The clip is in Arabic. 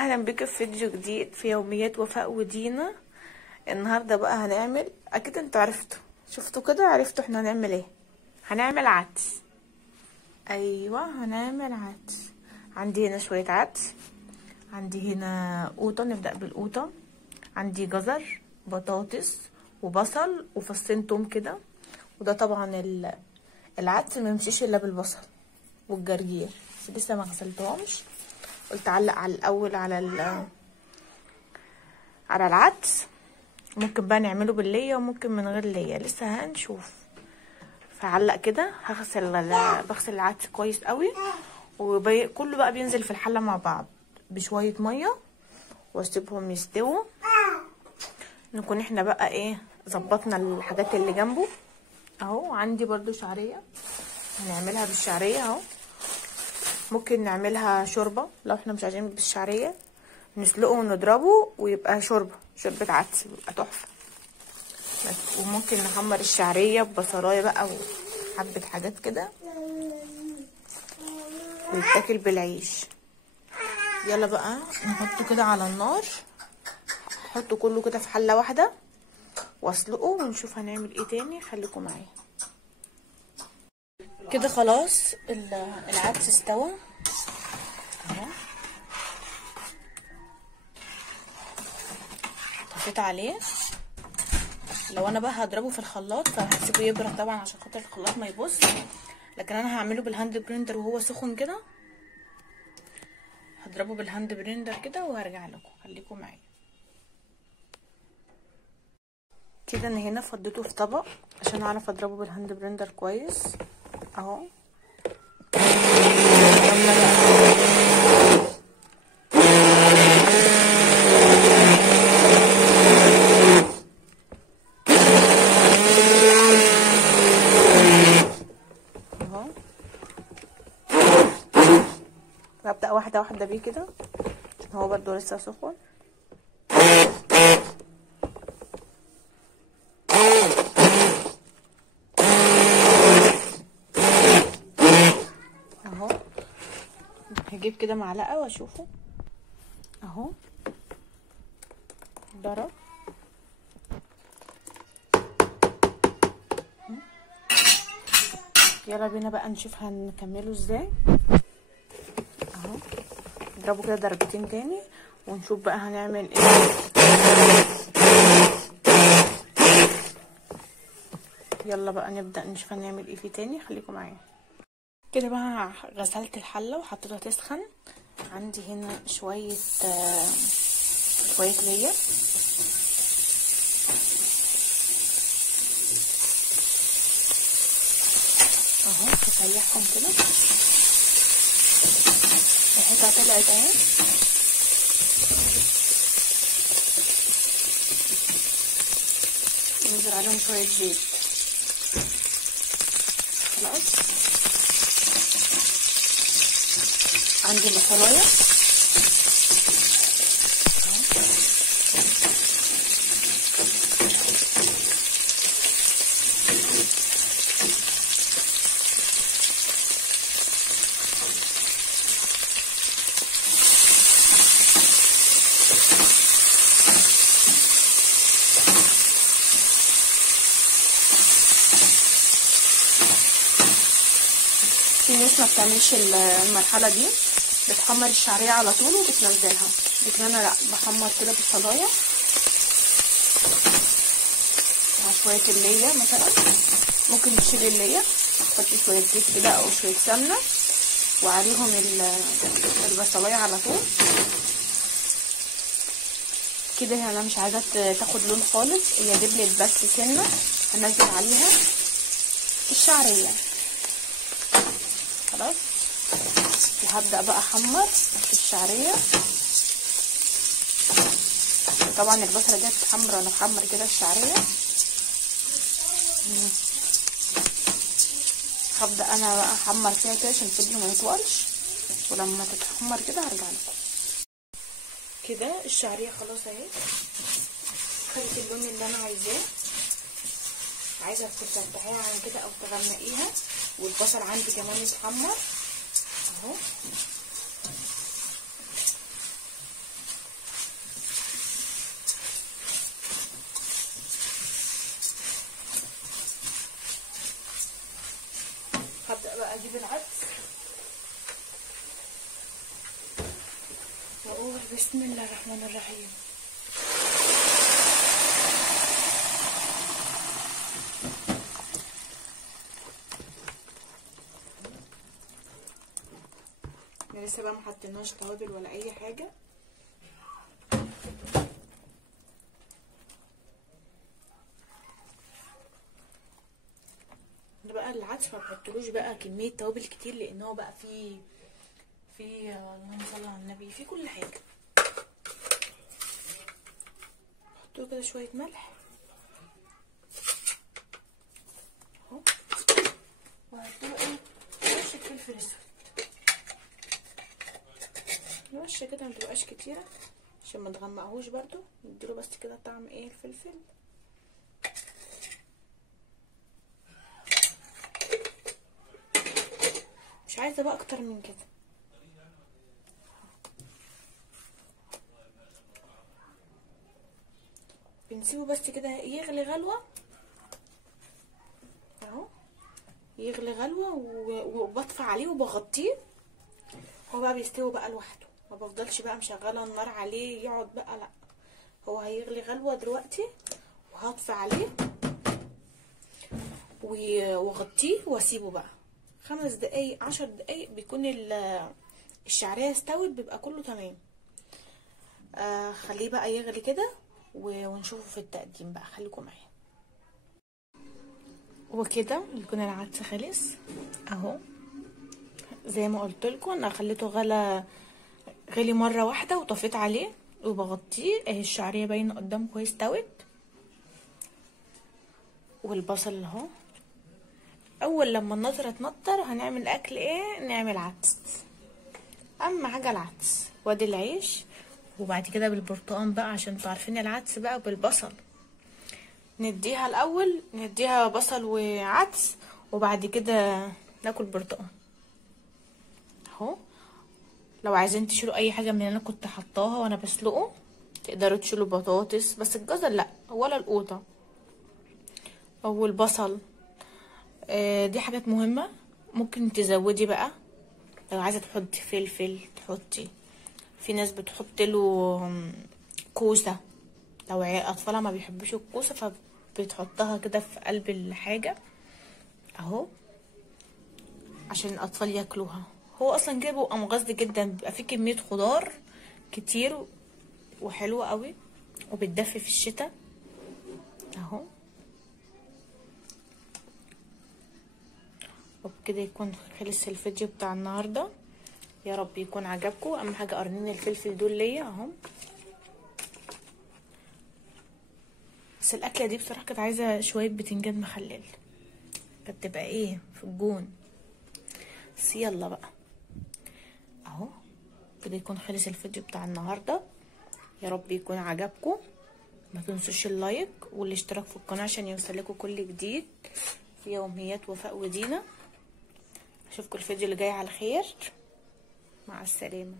اهلا بك في فيديو جديد في يوميات وفاء ودينا. النهارده بقى هنعمل، اكيد انتوا عرفتوا، شفتوا كده عرفتوا احنا هنعمل ايه. هنعمل عدس. ايوه هنعمل عدس. عندي هنا شويه عدس، عندي هنا قوطه، نبدا بالقوطه. عندي جزر، بطاطس وبصل وفصين توم كده. وده طبعا العدس ما يمشيش الا بالبصل والجرجير، بس لسه ما غسلتهمش. قلت اعلق على الاول على العدس. ممكن بقى نعمله بالليه وممكن من غير ليه، لسه هنشوف. فعلق كده. بغسل العدس كويس قوي، وكله بقى بينزل في الحله مع بعض بشويه ميه، واسيبهم يستووا. نكون احنا بقى ايه ظبطنا الحاجات اللي جنبه. اهو عندي برضو شعريه، هنعملها بالشعريه اهو. ممكن نعملها شوربه لو احنا مش عايزين بالشعريه، نسلقه ونضربه ويبقى شوربه عدس، بيبقى تحفه. وممكن نحمر الشعريه ببصلايه بقى وحبه حاجات كده، ويتاكل بالعيش. يلا بقى نحطه كده على النار، احطه كله كده في حله واحده واسلقه، ونشوف هنعمل ايه تاني. خليكم معايا كده. خلاص العدس استوى اهو. طفيت عليه. لو انا بقى هضربه في الخلاط فهسيبه يبرد طبعا عشان خاطر الخلاط ما يبص، لكن انا هعمله بالهاند بريندر وهو سخن كده. هضربه بالهاند بريندر كده وهرجع لكم، خليكم معايا كده. انا هنا فضيته في طبق عشان اعرف اضربه بالهاند بريندر كويس اهو. هبدأ واحدة واحدة بيه كده عشان هو برضو لسه سخن. اهو هجيب كده معلقة واشوفه اهو ضرب. يلا بينا بقى نشوف هنكمله ازاي اهو. نضربه كده ضربتين تاني ونشوف بقى هنعمل ايه. يلا بقى نبدأ نشوف هنعمل ايه فيه تاني، خليكم معايا كده. بقى غسلت الحلة وحطيتها تسخن. عندي هنا شوية ليا اهو. هسيحهم كده، ريحتها طلعت اهي. ننزل عليهم شوية زيت. خلاص عندي بصلايه في ناس ما بتعملش المرحله دي، بتحمر الشعريه على طول وبتنزلها، لكن انا لا، بحمر كده بصلايه مع شويه الليه. مثلا ممكن نشيل الليه، نحط شويه زيت كده او شويه سمنه وعليهم البصلايه على طول كده. انا مش عايزه تاخد لون خالص، هي دبلت بس سنه. هنزل عليها الشعريه خلاص. وهبدأ بقى احمر الشعريه. طبعا البصله دي بتتحمر وانا بحمر كده الشعريه. هبدأ انا بقى احمر فيها كده عشان الفيديو ما يطولش، ولما تتحمر كده هرجع لكم. كده الشعريه خلاص اهي، خدت اللون اللي انا عايزاه. عايزه تفتحيها عن كده او تغمقيها، والبصل عندي كمان يتحمر اهو. هجيب العدس واقول بسم الله الرحمن الرحيم. لسه بقى محطيناش توابل ولا اي حاجه. ده بقى العدس ما بحطلوش بقى كميه توابل كتير، لان هو بقى فيه اللهم صل على النبي فيه كل حاجه. حطوا كده شويه ملح اهو، وهحطوا ايه رشه فلفل اسود، رشه كده ما تبقاش كتيره عشان ما تغمقهوش برضو، نديله بس كده طعم ايه الفلفل. مش عايزه بقى اكتر من كده. بنسيبه بس كده يغلي غلوه اهو، يغلي غلوه وبطفي عليه وبغطيه. هو بقى بيستوي بقى لوحده، ما بفضلش بقى مشغله النار عليه يقعد بقى، لا هو هيغلي غلوه دلوقتي وهطفي عليه واغطيه واسيبه بقى 5 دقايق 10 دقايق، بيكون الشعريه استوت، بيبقى كله تمام. خليه بقى يغلي كده ونشوفه في التقديم بقى، خليكم معايا. وكده يكون العدس خلص اهو، زي ما قلت لكم انا خليته غلي مره واحده وطفيت عليه وبغطيه اهي. الشعريه باينه قدام كويس استوت، والبصل اهو. اول لما النظره تنطر هنعمل اكل ايه؟ نعمل عدس، اهم حاجه العدس. وادي العيش، وبعد كده بالبرتقال بقى عشان انتوا عارفين العدس بقى بالبصل. نديها الاول، نديها بصل وعدس، وبعد كده ناكل برتقال اهو. لو عايزين تشيلوا اي حاجه من اللي انا كنت حطاها وانا بسلقه تقدروا تشيلوا بطاطس، بس الجزر لا ولا القوطه او البصل. دي حاجات مهمه. ممكن تزودي بقى لو عايزه تحطي فلفل تحطي، في ناس بتحط له كوسه لو اطفالها ما بيحبوش الكوسه فبتحطها كده في قلب الحاجه اهو عشان الاطفال ياكلوها. هو اصلا كده بيبقى مغذي جدا، بيبقى فيه كميه خضار كتير وحلوه قوي وبتدفي في الشتاء اهو. وبكده يكون خلص الفيديو بتاع النهارده، يا رب يكون عجبكم. اهم حاجه قرنين الفلفل دول ليا اهو. بس الاكله دي بصراحه كانت عايزه شويه بتنجان مخلل، كانت تبقى ايه في الجون. بس يلا بقى اهو كده يكون خلص الفيديو بتاع النهارده، يا رب يكون عجبكم. ما تنسوش اللايك والاشتراك في القناه عشان يوصلكوا كل جديد في يوميات وفاء ودينا. اشوفكم الفيديو اللي جاي على خير، مع السلامه.